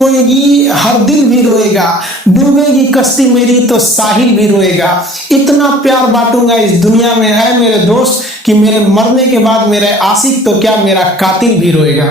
रोएगी हर दिल भी रोएगा, डूबेगी कश्ती मेरी तो साहिल भी रोएगा। इतना प्यार बांटूंगा इस दुनिया में है मेरे दोस्त कि मेरे मरने के बाद मेरे आशिक तो क्या मेरा कातिल भी रोएगा।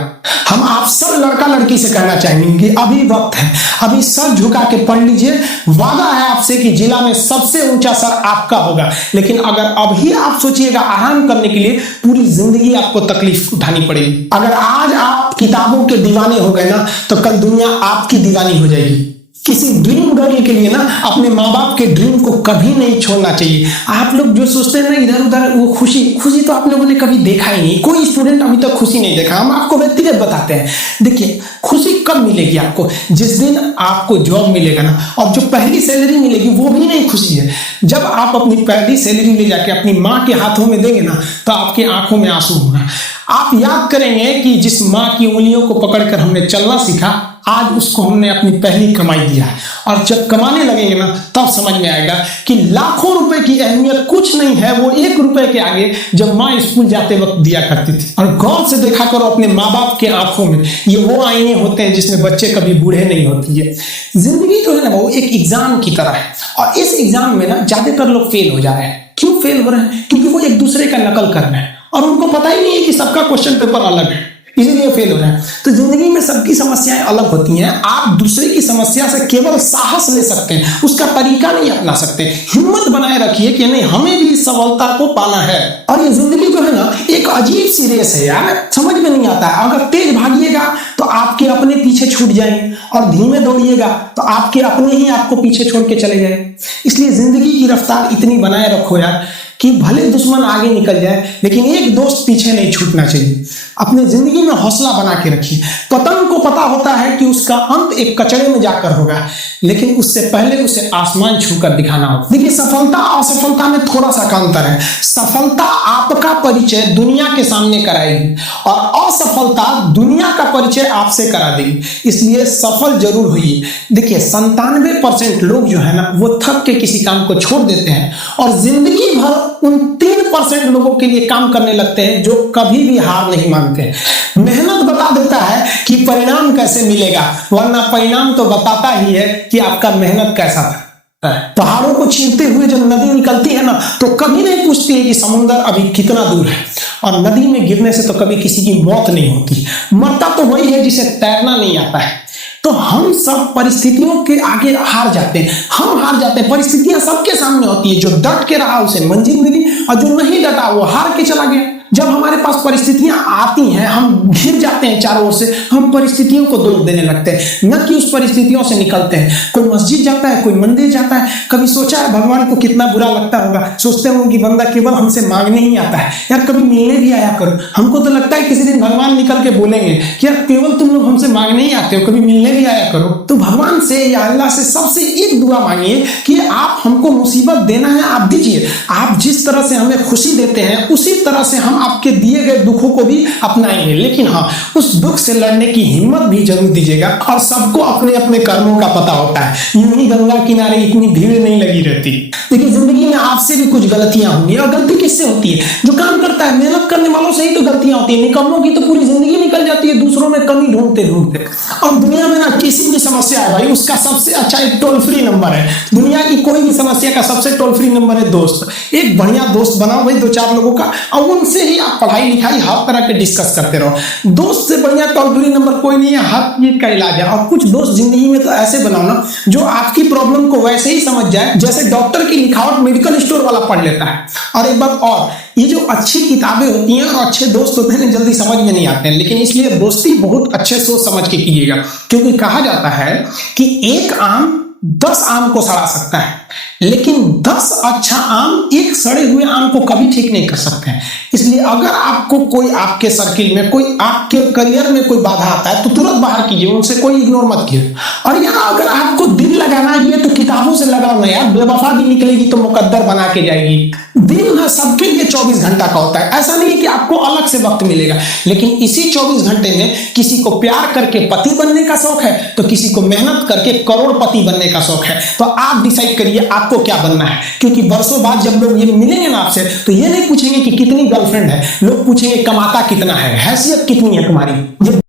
हम आप सब लड़का लड़की से कहना चाहेंगे कि अभी वक्त है, अभी सर झुका के पढ़ लीजिए। वादा है आपसे कि जिला में सबसे ऊंचा सर आपका होगा, लेकिन अगर अभी आप सोचिएगा आराम करने के लिए, पूरी जिंदगी आपको तकलीफ उठानी पड़ेगी। अगर आज आप किताबों के दीवाने हो गए ना, तो कल दुनिया आपकी दीवानी हो जाएगी। किसी ड्रीम गर्ल के लिए ना अपने माँ बाप के ड्रीम को कभी नहीं छोड़ना चाहिए। आप लोग जो सोचते हैं ना इधर उधर, वो खुशी खुशी तो आप लोगों ने कभी देखा ही नहीं। कोई स्टूडेंट अभी तक खुशी नहीं देखा। हम आपको व्यक्तिगत बताते हैं। देखिए, खुशी कब मिलेगी आपको? जिस दिन आपको जॉब मिलेगा ना, और जो पहली सैलरी मिलेगी वो भी नहीं खुशी है। जब आप अपनी पहली सैलरी ले जाके अपनी माँ के हाथों में देंगे ना, तो आपकी आंखों में आंसू होगा। आप याद करेंगे कि जिस माँ की उंगलियों को पकड़कर हमने चलना सीखा, आज उसको हमने अपनी पहली कमाई दिया है। और जब कमाने लगेंगे ना, तब समझ में आएगा कि लाखों रुपए की अहमियत कुछ नहीं है वो 1 रुपए के आगे, जब माँ स्कूल जाते वक्त दिया करती थी। और गौर से देखा करो अपने माँ बाप के आंखों में, ये वो आईने होते हैं जिसमें बच्चे कभी बूढ़े नहीं होती है। जिंदगी जो है ना, वो एक एग्जाम की तरह है, और इस एग्जाम में ना ज्यादातर लोग फेल हो जा रहे हैं। क्यों फेल हो रहे हैं? क्योंकि वो एक दूसरे का नकल कर रहे हैं और उनको पता ही नहीं है कि सबका क्वेश्चन पेपर अलग है, इसीलिए फेल हो रहे हैं। तो जिंदगी में सबकी समस्याएं अलग होती हैं। आप दूसरे की समस्या से केवल साहस ले सकते हैं, उसका तरीका नहीं अपना सकते। हिम्मत बनाए रखिए कि नहीं, हमें भी इस सफलता को पाना है। और ये जिंदगी जो है ना, एक अजीब सी रेस है यार, समझ में नहीं आता है। अगर तेज भागिएगा तो आपके अपने पीछे छूट जाएंगे, और धीमे दौड़िएगा तो आपके अपने ही आपको पीछे छोड़ के चले जाए। इसलिए जिंदगी की रफ्तार इतनी बनाए रखो यार कि भले दुश्मन आगे निकल जाए, लेकिन एक दोस्त पीछे नहीं छूटना चाहिए। अपने जिंदगी में हौसला बना के रखिए। पतंग को पता होता है कि उसका अंत एक कचरे में जाकर होगा, लेकिन उससे पहले उसे आसमान छूकर दिखाना होगा। देखिए, सफलता और असफलता में थोड़ा सा का अंतर है। सफलता आपका परिचय दुनिया के सामने कराएगी, और असफलता दुनिया का परिचय आपसे करा देगी। इसलिए सफल जरूर होइए। देखिए, 97% लोग जो है ना, वो थक के किसी काम को छोड़ देते हैं, और जिंदगी भर उन 3% लोगों के लिए काम करने लगते हैं जो कभी भी हार नहीं मानते। मेहनत बता देता है कि परिणाम कैसे मिलेगा, वरना परिणाम तो बताता ही है कि आपका मेहनत कैसा था। पहाड़ों को चीरते हुए जब नदी निकलती है ना, तो कभी नहीं पूछती है कि समुद्र अभी कितना दूर है। और नदी में गिरने से तो कभी किसी की मौत नहीं होती। मरता तो वही है जिसे तैरना नहीं आता है। तो हम सब परिस्थितियों के आगे हार जाते हैं। हम हार जाते हैं, परिस्थितियां सबके सामने होती है। जो डट के रहा उसे मंजिल मिली, और जो नहीं डटा वो हार के चला गया। जब हमारे पास परिस्थितियां आती हैं, हम घिर जाते हैं चारों ओर से। हम परिस्थितियों को दोष देने लगते हैं, न कि उस परिस्थितियों से निकलते हैं। कोई मस्जिद जाता है, कोई मंदिर जाता है। कभी सोचा है भगवान को कितना बुरा लगता होगा? सोचते होंगे कि बंदा केवल हमसे मांगने ही आता है, यार कभी मिलने भी आया करो। हमको तो लगता है किसी दिन भगवान निकल के बोलेंगे कि यार केवल तुम लोग हमसे मांगने ही आते हो, कभी मिलने भी आया करो। तो भगवान से या अल्लाह से सबसे एक दुआ मांगिए कि आप हमको मुसीबत देना है, आप दीजिए। आप जिस तरह से हमें खुशी देते हैं, उसी तरह से हम आपके दिए गए दुखों को भी अपनाएंगे। लेकिन हाँ, उस दुख से लड़ने की हिम्मत भी जरूर दीजिएगा। और सबको अपने अपने कर्मों का पता होता है। यूं ही गंगा किनारे इतनी भीड़ नहीं लगी रहती। देखिए, जिंदगी में आपसे भी कुछ गलतियां होंगी। और गलती किससे होती है? जो काम करता है, मेहनत करने वालों से ही तो गलतियां होती है। निकम्मों की तो पूरी जिंदगी निकल जाती है दूसरों में कमी ढूंढते ढूंढते। और दुनिया में ना किसी भी समस्या है भाई, उसका सबसे अच्छा एक टोल फ्री नंबर है। दुनिया की कोई भी समस्या का सबसे टोल फ्री नंबर है दोस्त। एक बढ़िया दोस्त बनाओ भाई, 2-4 लोगों का, और उनसे ही आप पढ़ाई लिखाई हर तरह के डिस्कस करते रहो। दोस्त से बढ़िया टोल फ्री नंबर कोई नहीं है, हर चीज का इलाज है। और कुछ दोस्त जिंदगी में तो ऐसे बनाओ ना, जो आपकी प्रॉब्लम को वैसे ही समझ जाए जैसे डॉक्टर की लिखावट मेडिकल स्टोर वाला पढ़ लेता है। और एक बात और, ये जो अच्छी किताबें होती हैं और अच्छे दोस्त होते हैं, जल्दी समझ में नहीं आते हैं। लेकिन इसलिए दोस्ती बहुत अच्छे सोच समझ के कीजिएगा, क्योंकि कहा जाता है कि एक आम 10 आम को सड़ा सकता है, लेकिन 10 अच्छा आम एक सड़े हुए आम को कभी ठीक नहीं कर सकते हैं। इसलिए अगर आपको कोई आपके सर्किल में, कोई आपके करियर में कोई बाधा आता है, तो तुरंत बाहर कीजिए, उनसे कोई इग्नोर मत कीजिए। और यहाँ अगर आपको दिल लगाना है तो किताबों से लगाओ ना यार। बेवफा भी निकलेगी तो मुकद्दर बना के जाएगी। दिन ना सबके लिए 24 घंटा का होता है। ऐसा नहीं है कि आपको अलग से वक्त मिलेगा, लेकिन इसी 24 घंटे में किसी को प्यार करके पति बनने का शौक है, तो किसी को मेहनत करके करोड़पति बनने का शौक है। तो आप डिसाइड करिए आपको क्या बनना है। क्योंकि बरसों बाद जब लोग ये मिलेंगे ना आपसे, तो ये नहीं पूछेंगे कि कितनी गर्लफ्रेंड है, लोग पूछेंगे कमाता कितना है, हैसियत कितनी है तुम्हारी।